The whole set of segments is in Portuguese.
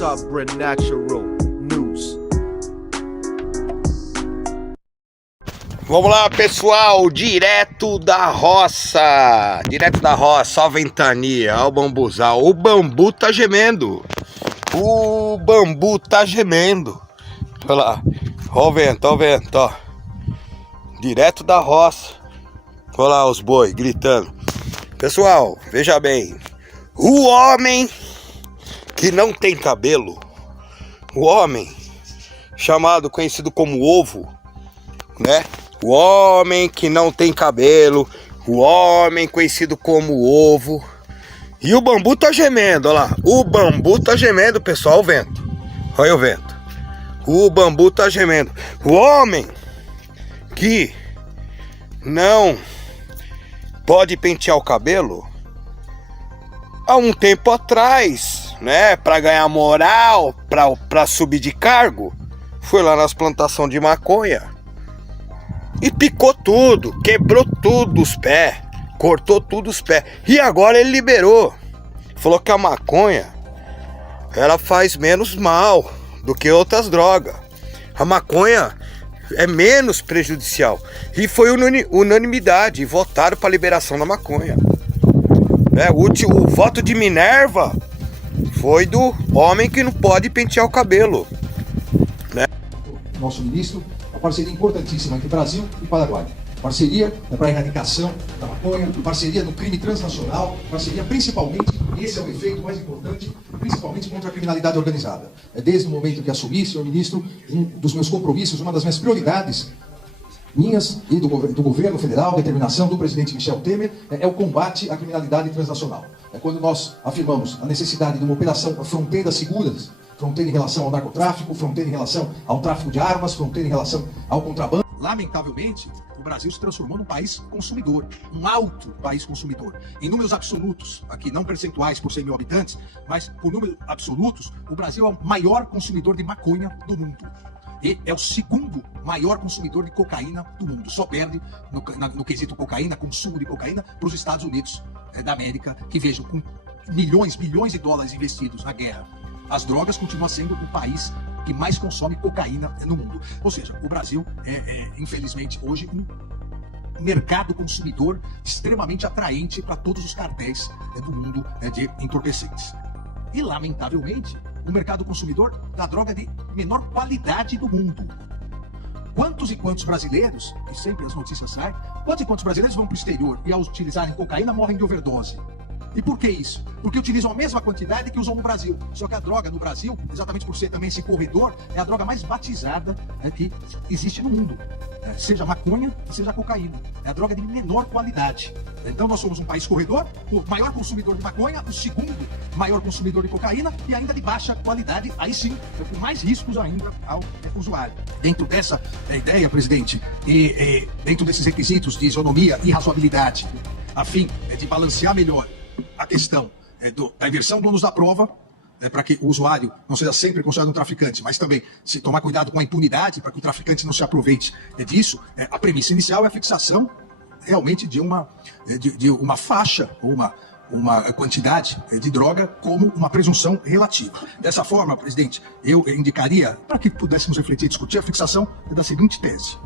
Supernatural News. Vamos lá, pessoal, direto da roça, ó a ventania, ó o bambuzal, o bambu tá gemendo, olha lá, ó o vento, ó, direto da roça, olha lá os boi gritando. Pessoal, veja bem, o homem que não tem cabelo, o homem conhecido como ovo, né? O homem que não tem cabelo, o homem conhecido como ovo. E o bambu tá gemendo, olha lá. O bambu tá gemendo, pessoal, o vento. Olha o vento. O bambu tá gemendo. O homem que não pode pentear o cabelo, há um tempo atrás, né, para ganhar moral, para subir de cargo, foi lá nas plantações de maconha e picou tudo, quebrou tudo os pés, cortou tudo os pés. E agora ele liberou. Falou que a maconha, ela faz menos mal do que outras drogas. A maconha é menos prejudicial. E foi unanimidade, votaram para a liberação da maconha. O voto de Minerva foi do homem que não pode pentear o cabelo. Nosso ministro, uma parceria importantíssima entre Brasil e Paraguai. Parceria para a erradicação da maconha, parceria no crime transnacional, parceria principalmente, esse é o efeito mais importante, principalmente contra a criminalidade organizada. Desde o momento que assumi, senhor ministro, um dos meus compromissos, uma das minhas prioridades, minhas e do governo federal, determinação do presidente Michel Temer, é o combate à criminalidade transnacional. É quando nós afirmamos a necessidade de uma operação fronteiras seguras, fronteira em relação ao narcotráfico, fronteira em relação ao tráfico de armas, fronteira em relação ao contrabando. Lamentavelmente, o Brasil se transformou num país consumidor, um alto país consumidor. Em números absolutos, aqui não percentuais por 100 mil habitantes, mas por números absolutos, o Brasil é o maior consumidor de maconha do mundo. E é o segundo maior consumidor de cocaína do mundo. Só perde no quesito cocaína, consumo de cocaína, para os Estados Unidos da América, que vejam, com bilhões de dólares investidos na guerra, as drogas continuam sendo o país que mais consome cocaína no mundo. Ou seja, o Brasil infelizmente, hoje um mercado consumidor extremamente atraente para todos os cartéis do mundo de entorpecentes. E, lamentavelmente, o mercado consumidor da droga de menor qualidade do mundo. Quantos e quantos brasileiros, e sempre as notícias saem, quantos e quantos brasileiros vão para o exterior e ao utilizarem cocaína morrem de overdose? E por que isso? Porque utilizam a mesma quantidade que usam no Brasil. Só que a droga no Brasil, exatamente por ser também esse corredor, é a droga mais batizada que existe no mundo. Seja maconha, seja cocaína. É a droga de menor qualidade. Então nós somos um país corredor, o maior consumidor de maconha, o segundo maior consumidor de cocaína e ainda de baixa qualidade, aí sim, com mais riscos ainda ao usuário. Dentro dessa ideia, presidente, e dentro desses requisitos de isonomia e razoabilidade, a fim de balancear melhor a questão da inversão do ônus da prova, para que o usuário não seja sempre considerado um traficante, mas também se tomar cuidado com a impunidade, para que o traficante não se aproveite disso, a premissa inicial é a fixação realmente de uma faixa, ou uma quantidade de droga como uma presunção relativa. Dessa forma, presidente, eu indicaria, para que pudéssemos refletir e discutir, a fixação da seguinte tese.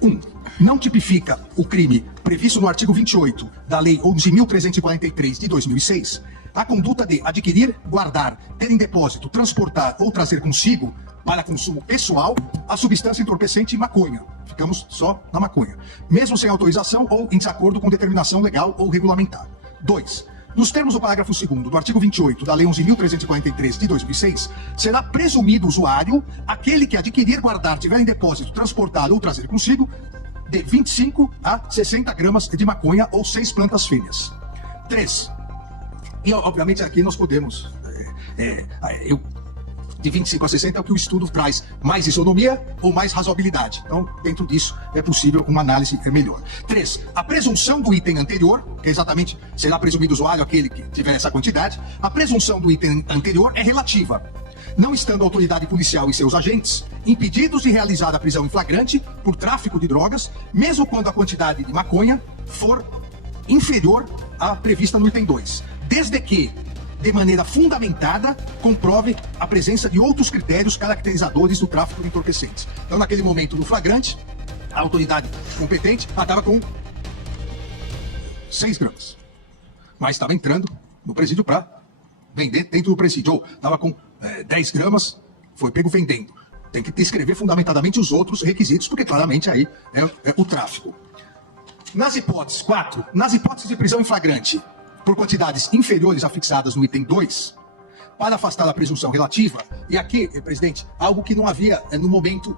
1. Não tipifica o crime previsto no artigo 28 da Lei 11.343 de 2006 a conduta de adquirir, guardar, ter em depósito, transportar ou trazer consigo para consumo pessoal a substância entorpecente maconha. Ficamos só na maconha. Mesmo sem autorização ou em desacordo com determinação legal ou regulamentar. 2. Nos termos do parágrafo 2º do artigo 28 da Lei 11.343 de 2006, será presumido usuário aquele que adquirir, guardar, tiver em depósito, transportar ou trazer consigo de 25 a 60 gramas de maconha ou 6 plantas fêmeas. 3. E, obviamente, aqui nós podemos... de 25 a 60 é o que o estudo traz. Mais isonomia ou mais razoabilidade. Então, dentro disso, é possível uma análise melhor. 3. A presunção do item anterior, que é exatamente será presumido usuário aquele que tiver essa quantidade, a presunção do item anterior é relativa, não estando a autoridade policial e seus agentes impedidos de realizar a prisão em flagrante por tráfico de drogas, mesmo quando a quantidade de maconha for inferior à prevista no item 2. Desde que de maneira fundamentada, comprove a presença de outros critérios caracterizadores do tráfico de entorpecentes. Então, naquele momento do flagrante, a autoridade competente estava com 6 gramas. Mas estava entrando no presídio para vender dentro do presídio. Ou estava com 10 gramas, foi pego vendendo. Tem que descrever fundamentadamente os outros requisitos, porque claramente aí é o tráfico. Nas hipóteses, 4, nas hipóteses de prisão em flagrante, por quantidades inferiores a fixadas no item 2, para afastar a presunção relativa, e aqui, presidente, algo que não havia no momento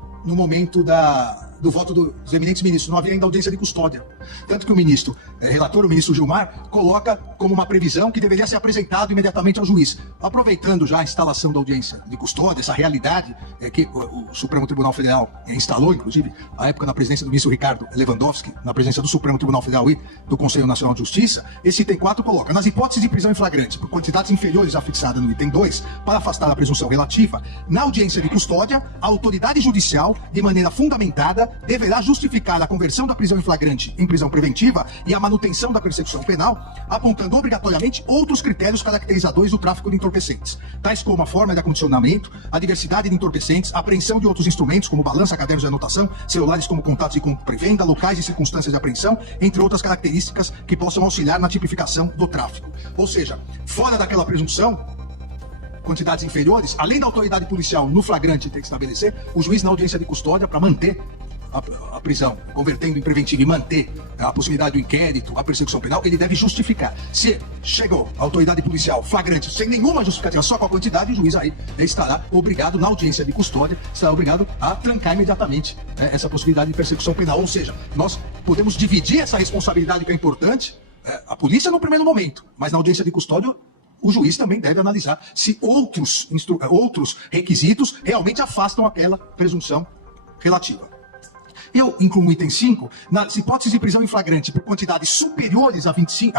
do voto dos eminentes ministros, não havia ainda audiência de custódia. Tanto que o ministro, relator, o ministro Gilmar, coloca como uma previsão que deveria ser apresentado imediatamente ao juiz. Aproveitando já a instalação da audiência de custódia, essa realidade que o Supremo Tribunal Federal instalou, inclusive, à época na presidência do ministro Ricardo Lewandowski, na presença do Supremo Tribunal Federal e do Conselho Nacional de Justiça, esse item 4 coloca, nas hipóteses de prisão em flagrante, por quantidades inferiores à fixada no item 2, para afastar a presunção relativa, na audiência de custódia, a autoridade judicial, de maneira fundamentada, deverá justificar a conversão da prisão em flagrante em prisão preventiva e a manutenção da persecução penal, apontando obrigatoriamente outros critérios caracterizadores do tráfico de entorpecentes, tais como a forma de acondicionamento, a diversidade de entorpecentes, a apreensão de outros instrumentos, como balança, cadernos de anotação, celulares como contatos de compra e venda, locais e circunstâncias de apreensão, entre outras características que possam auxiliar na tipificação do tráfico. Ou seja, fora daquela presunção, quantidades inferiores, além da autoridade policial no flagrante ter que estabelecer, o juiz na audiência de custódia, para manter a prisão, convertendo em preventivo e manter a possibilidade do inquérito, a persecução penal, ele deve justificar. Se chegou a autoridade policial flagrante sem nenhuma justificativa, só com a quantidade, o juiz aí estará obrigado, na audiência de custódia, estará obrigado a trancar imediatamente essa possibilidade de persecução penal. Ou seja, nós podemos dividir essa responsabilidade que é importante, a polícia no primeiro momento, mas na audiência de custódia, o juiz também deve analisar se outros requisitos realmente afastam aquela presunção relativa. Eu incluo o item 5, nas hipóteses de prisão em flagrante por quantidades superiores a 25,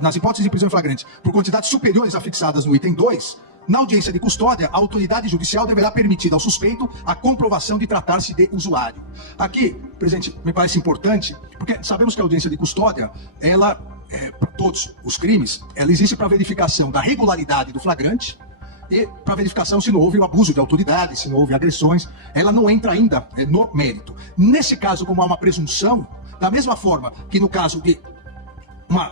nas hipóteses de prisão em flagrante por quantidades superiores a fixadas no item 2, na audiência de custódia, a autoridade judicial deverá permitir ao suspeito a comprovação de tratar-se de usuário. Aqui, presidente, me parece importante, porque sabemos que a audiência de custódia, ela, para todos os crimes, ela existe para verificação da regularidade do flagrante e para verificação se não houve o abuso de autoridade, se não houve agressões. Ela não entra ainda no mérito. Nesse caso, como há uma presunção, da mesma forma que no caso de uma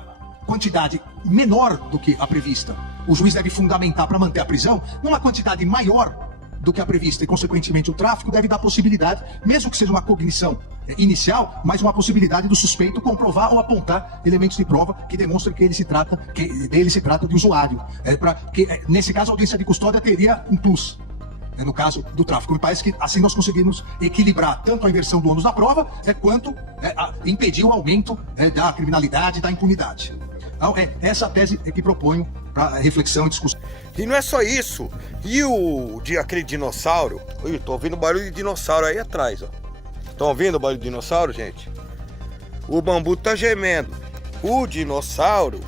quantidade menor do que a prevista, o juiz deve fundamentar para manter a prisão, numa quantidade maior do que a prevista e, consequentemente, o tráfico deve dar possibilidade, mesmo que seja uma cognição inicial, mas uma possibilidade do suspeito comprovar ou apontar elementos de prova que demonstrem que dele se trata de usuário. Nesse caso, a audiência de custódia teria um plus. No caso do tráfico, me parece que assim nós conseguimos equilibrar tanto a inversão do ônus da prova quanto impedir o aumento da criminalidade, da impunidade. Então, essa tese que proponho para reflexão e discussão. E não é só isso. E aquele dinossauro? Ui, tô ouvindo barulho de dinossauro aí atrás, ó. Estão ouvindo o barulho de dinossauro, gente? O bambu tá gemendo. O dinossauro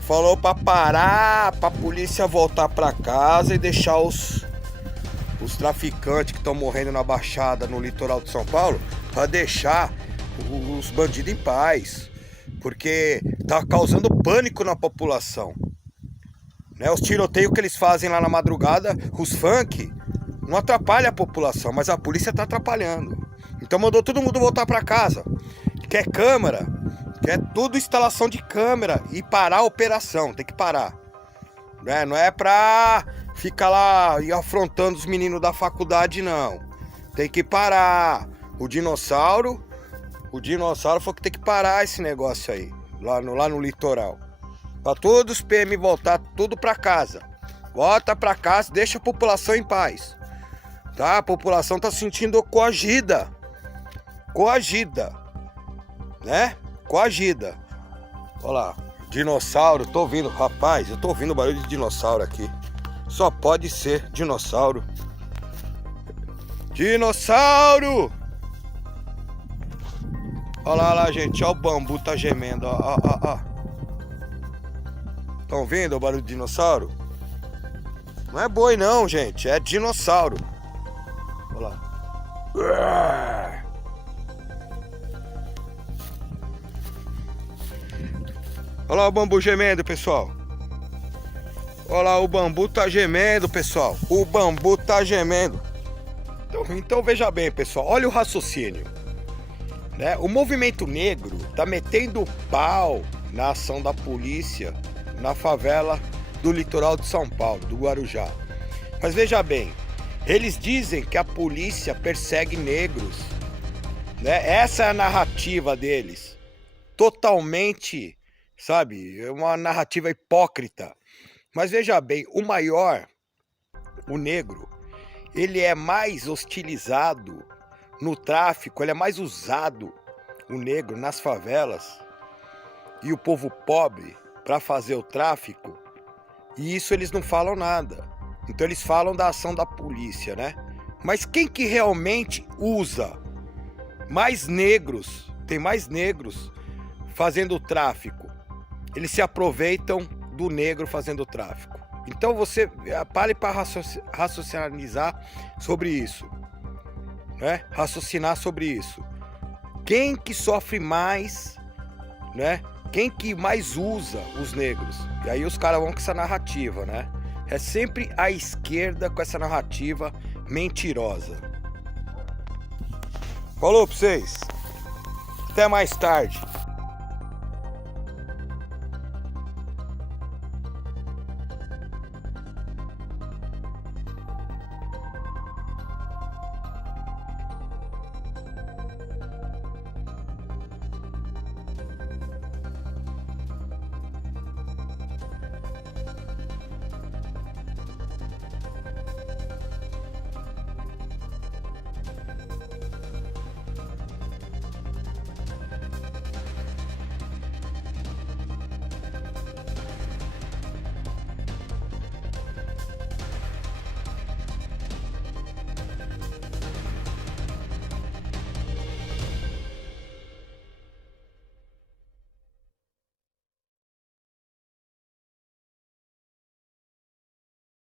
falou para parar, para a polícia voltar para casa e deixar os traficantes que estão morrendo na Baixada, no litoral de São Paulo, para deixar os bandidos em paz, porque tá causando pânico na população, né? Os tiroteios que eles fazem lá na madrugada, os funk, não atrapalha a população, mas a polícia tá atrapalhando. Então mandou todo mundo voltar para casa. Quer câmera, quer tudo instalação de câmera e parar a operação, tem que parar, né? Não é pra ficar lá e afrontando os meninos da faculdade, não. Tem que parar. O dinossauro falou que tem que parar esse negócio aí, lá no litoral. Pra todos os PM voltar tudo pra casa. Volta pra casa, deixa a população em paz. Tá? A população tá se sentindo coagida. Né? Coagida. Olha lá, dinossauro, tô ouvindo, rapaz, eu tô ouvindo barulho de dinossauro aqui. Só pode ser dinossauro. Dinossauro! Olha lá, gente, ó, o bambu tá gemendo, ó. Estão vendo o barulho de dinossauro? Não é boi não, gente, é dinossauro. Olha lá. Olha lá o bambu gemendo, pessoal. Olha lá, o bambu tá gemendo, pessoal. O bambu tá gemendo. Então veja bem, pessoal. Olha o raciocínio, né? O movimento negro tá metendo pau na ação da polícia na favela do litoral de São Paulo, do Guarujá. Mas veja bem, eles dizem que a polícia persegue negros, né? Essa é a narrativa deles. Totalmente, sabe, é uma narrativa hipócrita. Mas veja bem, o negro, ele é mais hostilizado no tráfico, ele é mais usado, o negro, nas favelas, e o povo pobre para fazer o tráfico, e isso eles não falam nada. Então eles falam da ação da polícia, né? Mas quem que realmente usa mais negros, tem mais negros fazendo o tráfico? Eles se aproveitam do negro fazendo o tráfico. Então você pare para raciocinar sobre isso, né? Raciocinar sobre isso. Quem que sofre mais, né? Quem que mais usa os negros? E aí os caras vão com essa narrativa, né? É sempre a esquerda com essa narrativa mentirosa. Falou pra vocês. Até mais tarde.